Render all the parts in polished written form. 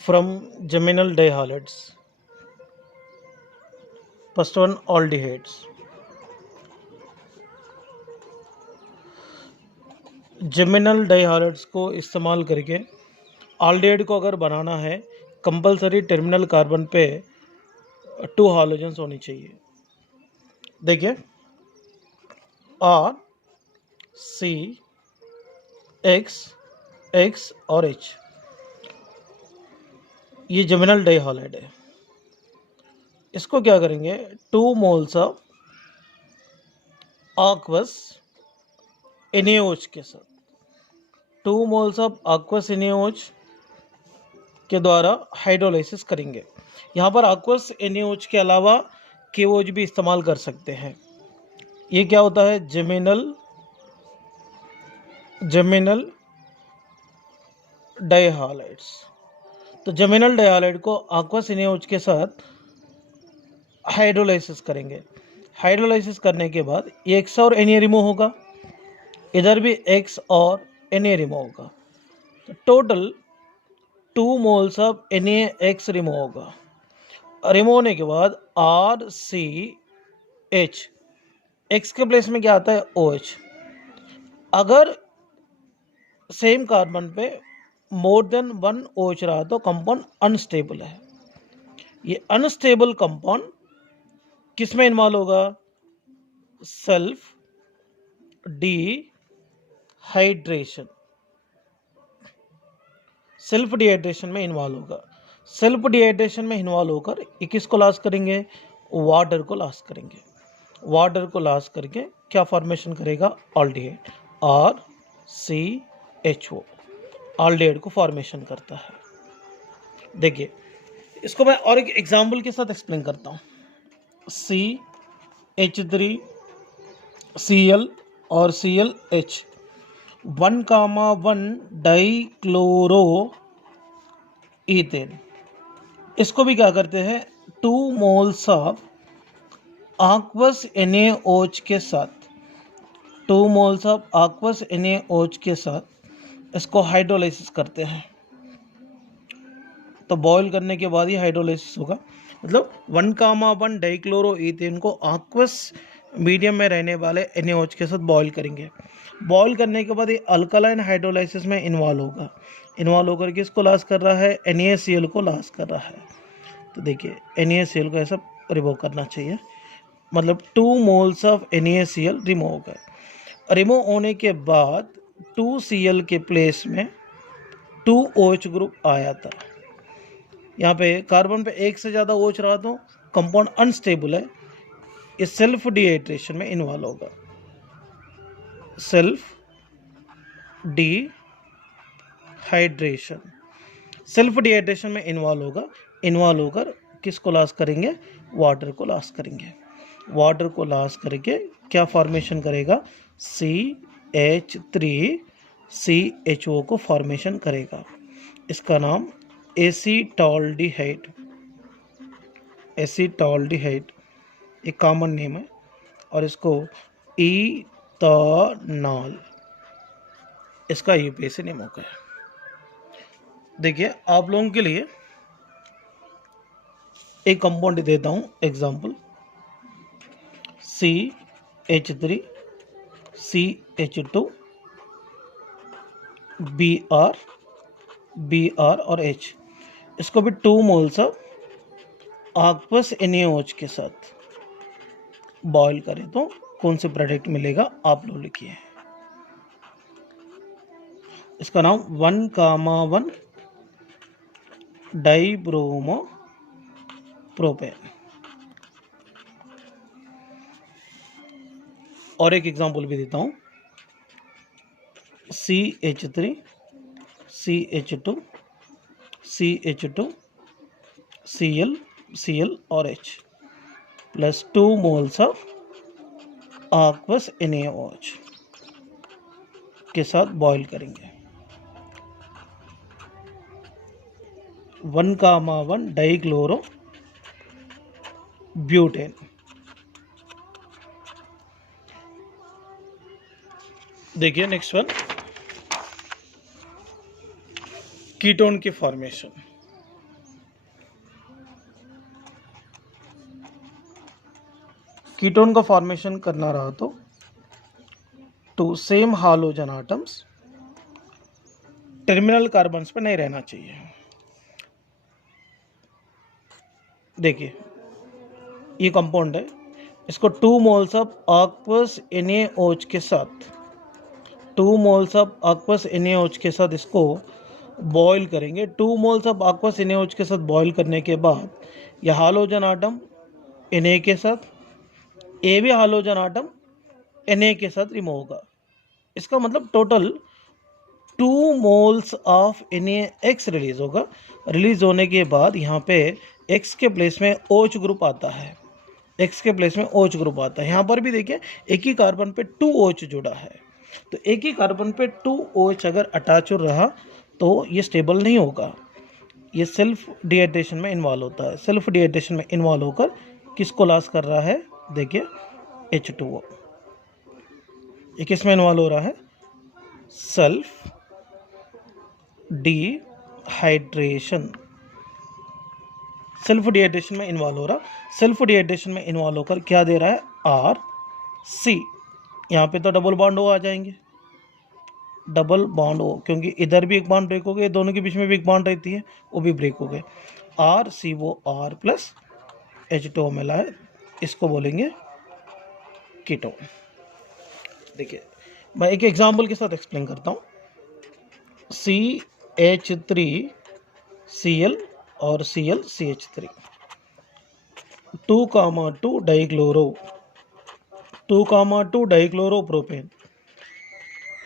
from geminal dihalides. First one, aldehydes. Geminal dihalides को इस्तेमाल करके आल्डिहाइड को अगर बनाना है, कंपलसरी टर्मिनल कार्बन पे 2 हाइड्रोजन्स होनी चाहिए। देखिए, आर, सी, एक्स और एच, ये जेमिनल डाइहाइड है। इसको क्या करेंगे, 2 मोल्स ऑफ aqueous NaOH के साथ, 2 मोल्स ऑफ aqueous NaOH के द्वारा हाइड्रोलाइसिस करेंगे। यहाँ पर aqueous NaOH के अलावा KOH भी इस्तेमाल कर सकते हैं। ये क्या होता है, जेमिनल डाइहाइड्स। तो जेमिनल डाइहाइड को aqueous NaOH के साथ हाइड्रोलाइसिस करेंगे। हाइड्रोलाइसिस करने के बाद एक्स और Na रिमूव होगा, इधर भी एक्स और Na रिमूव होगा, तो total 2 moles of NaX remove होगा। रिमूव होने के बाद RCH, एक्स के प्लेस में क्या आता है, OH। अगर सेम कार्बन पे मोर देन 1 OH रहा तो कंपाउंड अनस्टेबल है। ये अनस्टेबल कंपाउंड किस में इन्वॉल्व होगा, सेल्फ डिहाइड्रेशन में इन्वॉल्व होगा। सेल्फ डिहाइड्रेशन में इन्वॉल्व होकर ये किसको लॉस करेंगे, वाटर को लॉस करेंगे। वाटर को लॉस करके क्या फॉर्मेशन करेगा, ऑल्डिहाइड, RCHO, ऑल्डिहाइड को फॉर्मेशन करता है। देखिए, इसको मैं और एक एग्जांपल के साथ एक्सप्लेन करता हूँ। CH3Cl और ClH, 1,1 डाइक्लोरो ईथेन। इसको भी क्या करते हैं, 2 मोल्स ऑफ aqueous NaOH के साथ, 2 मोल्स ऑफ aqueous NaOH के साथ इसको हाइड्रोलाइसिस करते हैं। तो बॉयल करने के बाद ही हाइड्रोलाइसिस होगा। मतलब 1,1 डाइक्लोरो ईथेन को aqueous मीडियम में रहने वाले NaOH के साथ बॉयल करेंगे। बॉयल करने के बाद ये अल्कलाइन हाइड्रोलाइसिस में इन्वॉल्व होगा। इन्वॉल्व होकर के इसको लॉस कर रहा है, NaCl को लॉस कर रहा है। तो देखिए, NaCl को ऐसा रिमूव करना चाहिए, मतलब 2 मोल्स ऑफ NaCl रिमूव हो गए। रिमूव होने के बाद 2Cl के प्लेस में 2OH ग्रुप आया था। यहाँ पे कार्बन पे एक से ज़्यादा OH रहा तो कंपाउंड अनस्टेबल है, ये सेल्फ डिहाइड्रेशन में इन्वॉल्व होगा। सेल्फ डिहाइड्रेशन में इन्वॉल्व होगा। इन्वॉल्व होकर किसको लॉस करेंगे, वाटर को लॉस करेंगे। वाटर को लॉस करके क्या फॉर्मेशन करेगा, CH3CHO को फॉर्मेशन करेगा। इसका नाम एसीटाल्डिहाइड एक कॉमन नेम है, और इसको इथानॉल इसका यूपीएससी नेम होगा। देखिए, आप लोगों के लिए एक कंपाउंड देता हूं एग्जांपल, CH3CH2 Br और H। इसको भी 2 मोल्स ऑफ aqueous NaOH के साथ बॉयल करें तो कौन से प्रोडक्ट मिलेगा, आप लोग लिखिए। इसका नाम 1,1 डाइब्रोमो प्रोपेन। और एक एग्जांपल भी देता हूं, CH3CH2 Cl और H plus 2 moles of aqueous NaOH के साथ बॉयल करेंगे। 1,1 डाइक्लोरो ब्यूटेन। देखिए नेक्स्ट वन, कीटोन की फॉर्मेशन। कीटोन का फॉर्मेशन करना रहा तो two same halogen atoms terminal carbons पे नहीं रहना चाहिए। देखिए ये कंपाउंड है, इसको 2 मोल्स ऑफ aqueous NaOH के साथ 2 मोल्स ऑफ aqueous NaOH के साथ इसको बॉईल करेंगे। 2 मोल्स ऑफ aqueous NaOH के साथ बॉईल करने के बाद यह हालोजन आटम Na के साथ, ए भी हालोजन आटम Na के साथ रिमूव होगा। इसका मतलब total 2 moles of NaX release होगा। रिलीज होने के बाद यहाँ पे X के प्लेस में OH ग्रुप आता है, X के प्लेस में OH ग्रुप आता है। यहाँ पर भी देखिए एक ही कार्बन पे 2 OH जुड़ा है, तो एक ही कार्बन पे 2 OH अगर अटैच रहा तो ये स्टेबल नहीं होगा, ये सेल्फ डिहाइड्रेशन में इन्वॉल्व होता है। सेल्फ डिहाइड्रेशन में इन्वॉल्व होकर किसको लॉस कर रहा है, देखिए H2O। ये किस में इन्वॉल्व हो रहा है, सेल्फ डिहाइड्रेशन, सेल्फ डिहाइड्रेशन में इन्वॉल्व हो रहा। सेल्फ डिहाइड्रेशन में इन्वॉल्व होकर क्या दे रहा है, RC। यहाँ पे तो डबल बॉन्ड O आ जाएंगे, डबल बॉन्ड O, क्योंकि इधर भी एक बॉन्ड ब्रेक हो गए, दोनों के बीच में भी एक बॉन्ड रहती है, वो भी ब्रेक हो गए। RCOR प्लस H2O मिला है, इसको बोलेंगे कीटोन। देखिए मैं एक एग्जाम्पल के साथ एक्सप्लेन करता हूँ। CH3Cl और ClCH3 2,2 डाइक्लोरो 2,2 डाइक्लोरोप्रोपेन।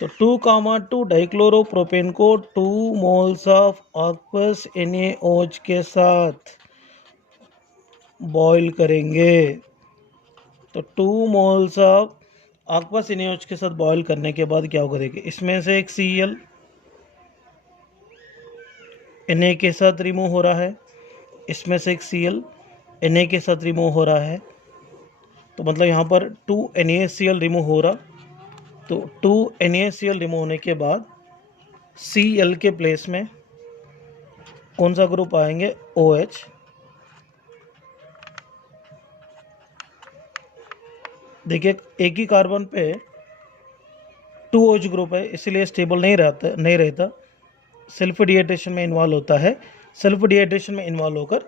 तो 2,2 डाइक्लोरोप्रोपेन को 2 मोल्स ऑफ aqueous NaOH के साथ बॉईल करेंगे। तो 2 मोल्स ऑफ aqueous NaOH के साथ बॉईल करने के बाद क्या होगा, देखिए इसमें से एक Cl Na के साथ रिमूव हो रहा है, इसमें से एक Cl Na के साथ रिमूव हो रहा है, तो मतलब यहाँ पर 2 NaCl रिमूव हो रहा। तो 2 NaCl रिमूव होने के बाद Cl के प्लेस में कौन सा ग्रुप आएंगे, OH। देखिए एक ही कार्बन पे 2 OH ग्रुप है, इसलिए स्टेबल नहीं रहता, सेल्फ डिहाइड्रेशन में इन्वॉल्व होता है। सेल्फ डिहाइड्रेशन में इन्वॉल्व होकर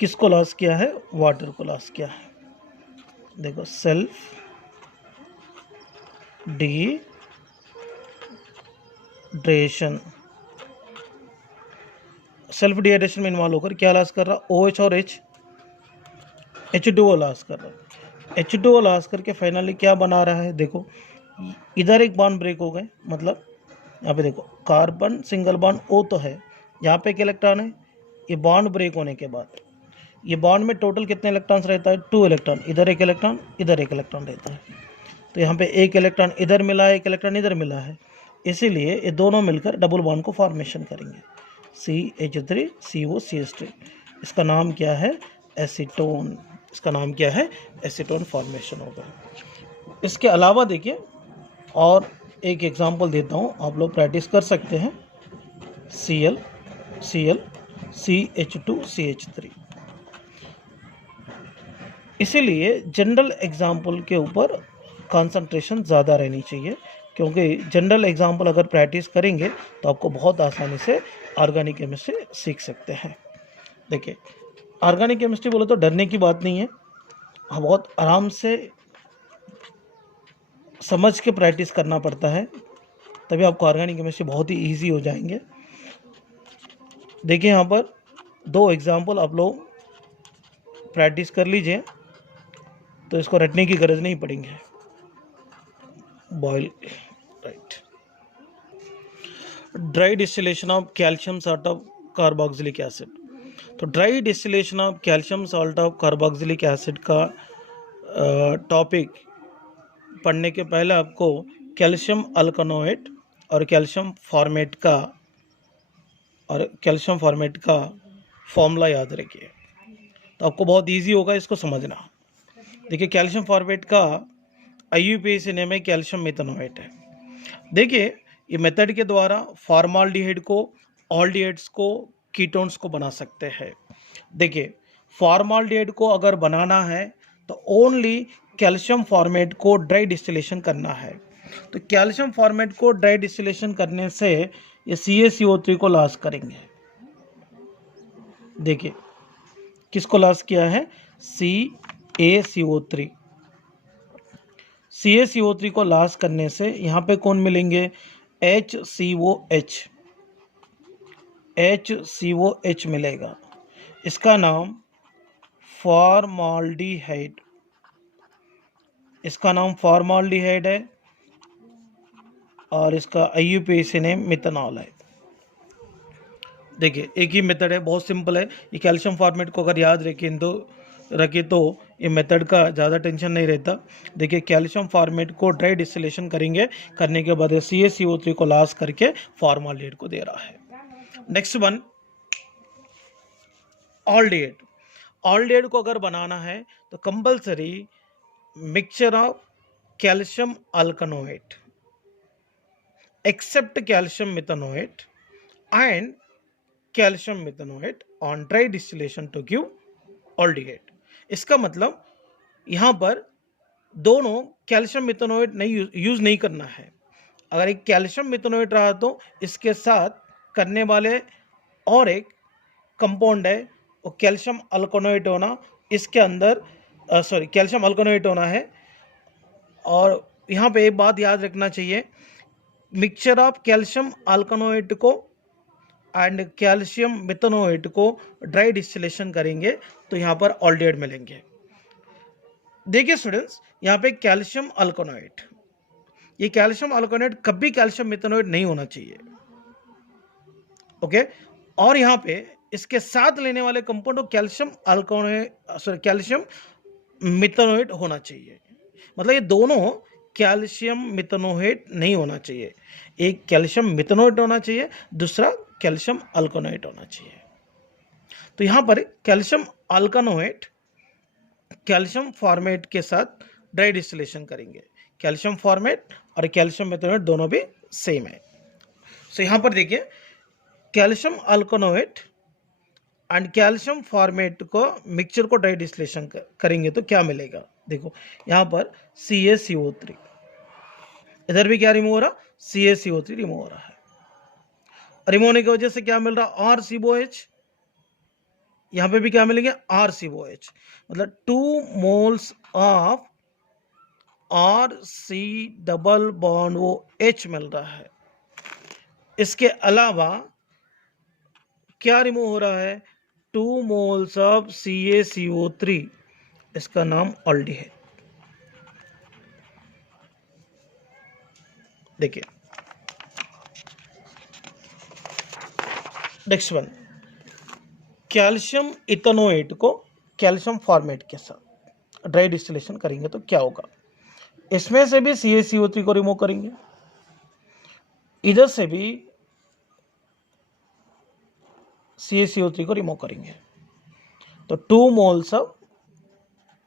किसको लॉस किया है, वाटर को लॉस किया है। देखो सेल्फ डिहाइड्रेशन, सेल्फ डिहाइड्रेशन में इन्वॉल्व होकर क्या लॉस कर रहा, OH और H2O लॉस कर रहा। H2O लॉस करके फाइनली क्या बना रहा है, देखो इधर एक बॉन्ड ब्रेक हो गए, मतलब यहाँ पे देखो कार्बन सिंगल बॉन्ड O तो है, यहाँ पे एक इलेक्ट्रॉन है। ये बॉन्ड ब्रेक होने के बाद ये बॉन्ड में टोटल कितने इलेक्ट्रॉन्स रहता है, 2 इलेक्ट्रॉन, इधर एक इलेक्ट्रॉन इधर एक इलेक्ट्रॉन रहता है। तो यहाँ पे एक इलेक्ट्रॉन इधर मिला है, एक इलेक्ट्रॉन इधर मिला है, इसीलिए ये दोनों मिलकर डबल बॉन्ड को फॉर्मेशन करेंगे, CH3COCH3। इसका नाम क्या है, एसीटोन। इसका नाम क्या है, एसीटोन फॉर्मेशन होगा। इसके अलावा देखिए और एक एग्जांपल देता हूँ, आप लोग प्रैक्टिस कर सकते हैं। Cl CH2CH3। इसीलिए जनरल एग्जाम्पल के ऊपर कंसंट्रेशन ज़्यादा रहनी चाहिए, क्योंकि जनरल एग्जाम्पल अगर प्रैक्टिस करेंगे तो आपको बहुत आसानी से ऑर्गेनिक केमिस्ट्री सीख सकते हैं। देखिए ऑर्गेनिक केमिस्ट्री बोले तो डरने की बात नहीं है, बहुत आराम से समझ के प्रैक्टिस करना पड़ता है, तभी आपको ऑर्गेनिक केमिस्ट्री बहुत ही ईजी हो जाएंगे। देखिए यहाँ पर 2 एग्जाम्पल आप लोग प्रैक्टिस कर लीजिए, तो इसको रटने की गरज नहीं पड़ेंगे। Boil right, dry distillation of calcium salt of carboxylic acid. तो dry distillation of calcium salt of carboxylic acid का टॉपिक पढ़ने के पहले आपको कैल्शियम अल्कनोएट और कैल्शियम फॉर्मेट का फॉर्मूला याद रखिए, तो आपको बहुत इजी होगा इसको समझना। देखिए कैल्शियम फॉर्मेट का IUPAC नेम है कैल्शियम मेथनोएट है। देखिए ये मेथड के द्वारा फॉर्माल्डिहाइड को, ऑल्डिहाइड्स को, कीटोन्स को बना सकते हैं। देखिए फॉर्माल्डिहाइड को अगर बनाना है तो ओनली कैल्शियम फॉर्मेट को ड्राई डिस्टिलेशन करना है। तो कैल्शियम फॉर्मेट को ड्राई डिस्टिलेशन करने से ये CaCO3 को लॉस करेंगे। देखिए किसको लॉस किया है, CaCO3। CaCO3 को लॉस करने से यहाँ पे कौन मिलेंगे, HCOH मिलेगा। इसका नाम फॉर्माल्डिहाइड, इसका नाम फॉर्माल्डिहाइड है और इसका IUPAC नेम मिथनॉल है। देखिए एक ही मेथड है, बहुत सिंपल है। ये कैल्शियम फॉर्मेट को अगर याद रखें तो ये मेथड का ज़्यादा टेंशन नहीं रहता। देखिए कैल्शियम फॉर्मेट को ड्राई डिस्टिलेशन करेंगे, करने के बाद CaCO3 को लॉस करके फॉर्माल्डिहाइड को दे रहा है। Next one aldehyde. ऑल्डिहाइड को अगर बनाना है तो compulsory mixture of calcium alkanoate except calcium methanoate and calcium methanoate on dry distillation to give aldehyde. इसका मतलब यहाँ पर दोनों कैल्शियम मिथनोएट नहीं यूज नहीं करना है। अगर एक कैल्शियम मिथनोएट रहा तो इसके साथ करने वाले और एक कंपाउंड है वो कैल्शियम अल्कनोएट होना, इसके अंदर कैल्शियम अल्कनोएट होना है। और यहाँ पे एक बात याद रखना चाहिए, मिक्सचर ऑफ कैल्शियम अल्कनोएट को एंड कैल्शियम मिथनोएट को ड्राई डिस्टिलेशन करेंगे तो यहाँ पर ऑल्डिहाइड मिलेंगे। देखिए स्टूडेंट्स, यहाँ पे कैल्शियम अल्कनोएट, ये कैल्शियम अल्कनोएट कभी कैल्शियम मिथनोएट नहीं होना चाहिए, ओके। और यहाँ पे इसके साथ लेने वाले कंपाउंड को कैल्शियम कैल्शियम मिथनोएट होना चाहिए। मतलब ये दोनों कैल्शियम मिथनोएट नहीं होना चाहिए, एक कैल्शियम मिथनोएट होना चाहिए, दूसरा कैल्शियम अल्कनोएट होना चाहिए। तो यहाँ पर कैल्शियम अल्कनोएट कैल्शियम फॉर्मेट के साथ ड्राई डिस्टिलेशन करेंगे। कैल्शियम फॉर्मेट और कैल्शियम मिथनोएट दोनों भी सेम है। सो यहाँ पर देखिए कैल्शियम अल्कनोएट एंड कैल्शियम फॉर्मेट को मिक्सचर को ड्राई डिस्टिलेशन करेंगे तो क्या मिलेगा। देखो यहाँ पर CaCO3, इधर भी क्या रिमूव हो रहा, CaCO3 रिमूव हो रहा है। रिमूव होने की वजह से क्या मिल रहा, RCOH। यहाँ पे भी क्या मिलेंगे, RCOH। मतलब 2 moles of RC double bond वो H मिल रहा है। इसके अलावा क्या रिमूव हो रहा है, 2 मोल्स ऑफ CaCO3, इसका नाम ऑल्डिहाइड। देखिए नेक्स्ट वन, कैल्शियम इथेनोएट को कैल्शियम फॉर्मेट के साथ ड्राई डिस्टिलेशन करेंगे तो क्या होगा। इसमें से भी CaCO3 को रिमूव करेंगे, इधर से भी CaCO3 को रिमूव करेंगे तो 2 मोल्स ऑफ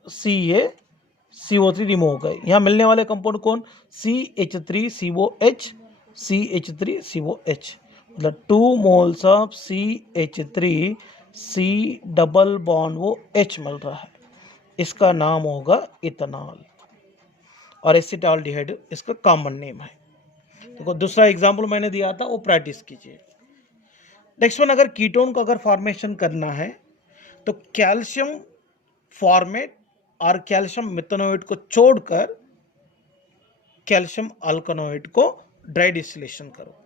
CaCO3 रिमूव हो गए। यहाँ मिलने वाले कंपाउंड कौन, CH3COH, CH3COH। मतलब 2 moles of CH3 C double bond वो H मिल रहा है, इसका नाम होगा इथेनॉल और एसिटाल्डिहाइड इसका कॉमन नेम है। देखो दूसरा एग्जांपल मैंने दिया था वो प्रैक्टिस कीजिए। नेक्स्ट वन, अगर कीटोन को अगर फॉर्मेशन करना है तो कैल्शियम फॉर्मेट और कैल्शियम मिथनोएट को छोड़कर कैल्शियम अल्कनोएट को ड्राई डिस्टिलेशन करो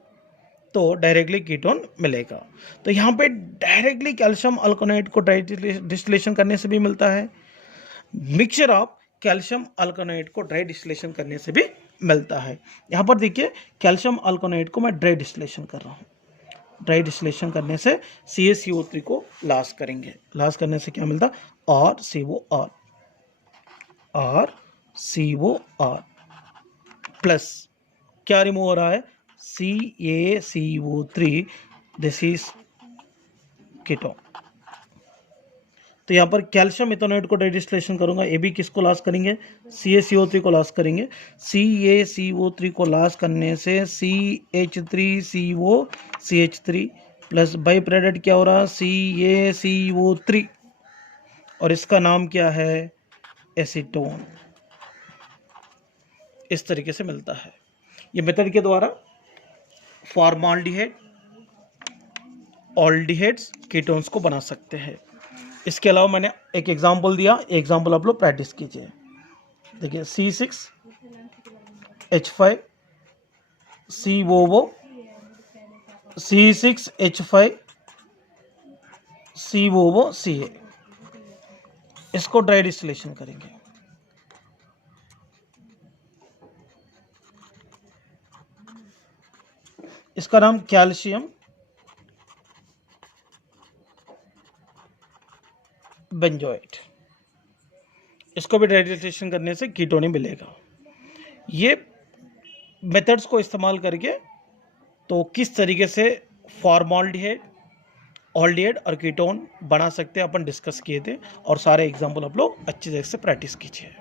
तो डायरेक्टली कीटोन मिलेगा। तो यहाँ पे डायरेक्टली कैल्शियम अल्कनोएट को ड्राई डिस्टिलेशन करने से भी मिलता है, मिक्सचर ऑफ कैल्शियम अल्कनोएट को ड्राई डिस्टिलेशन करने से भी मिलता है। यहाँ पर देखिए कैल्शियम अल्कनोएट को मैं ड्राई डिस्टिलेशन कर रहा हूँ। ड्राई डिस्टिलेशन करने से CaCO3 को लॉस करेंगे, लॉस करने से क्या मिलता, RCOR प्लस क्या रिमूव हो रहा है, CaCO3, दिस इज कीटोन। तो यहाँ पर कैल्शियम इथेनोएट को ड्राई डिस्टिलेशन करूंगा, ये भी किसको लॉस करेंगे, CaCO3 को लॉस करेंगे। CaCO3 को लॉस करने से CH3COCH3 प्लस बाई प्रोडक्ट क्या हो रहा, CaCO3 और इसका नाम क्या है, एसीटोन। इस तरीके से मिलता है। ये मेथड के द्वारा फॉर्माल्डिहाइड, ऑल्डिहाइड्स, कीटोन्स को बना सकते हैं। इसके अलावा मैंने एक एग्जांपल दिया, एग्जांपल आप लोग प्रैक्टिस कीजिए। देखिए C6H5COO, C6H5COO, इसको ड्राई डिस्टिलेशन करेंगे। इसका नाम कैल्शियम बेंजोएट। इसको भी ड्राई डिस्टिलेशन करने से कीटोन ही मिलेगा। ये मेथड्स को इस्तेमाल करके तो किस तरीके से फॉर्माल्डिहाइड, ऑल्डिहाइड और कीटोन बना सकते हैं अपन डिस्कस किए थे, और सारे एग्जाम्पल आप लोग अच्छी तरह से प्रैक्टिस कीजिए।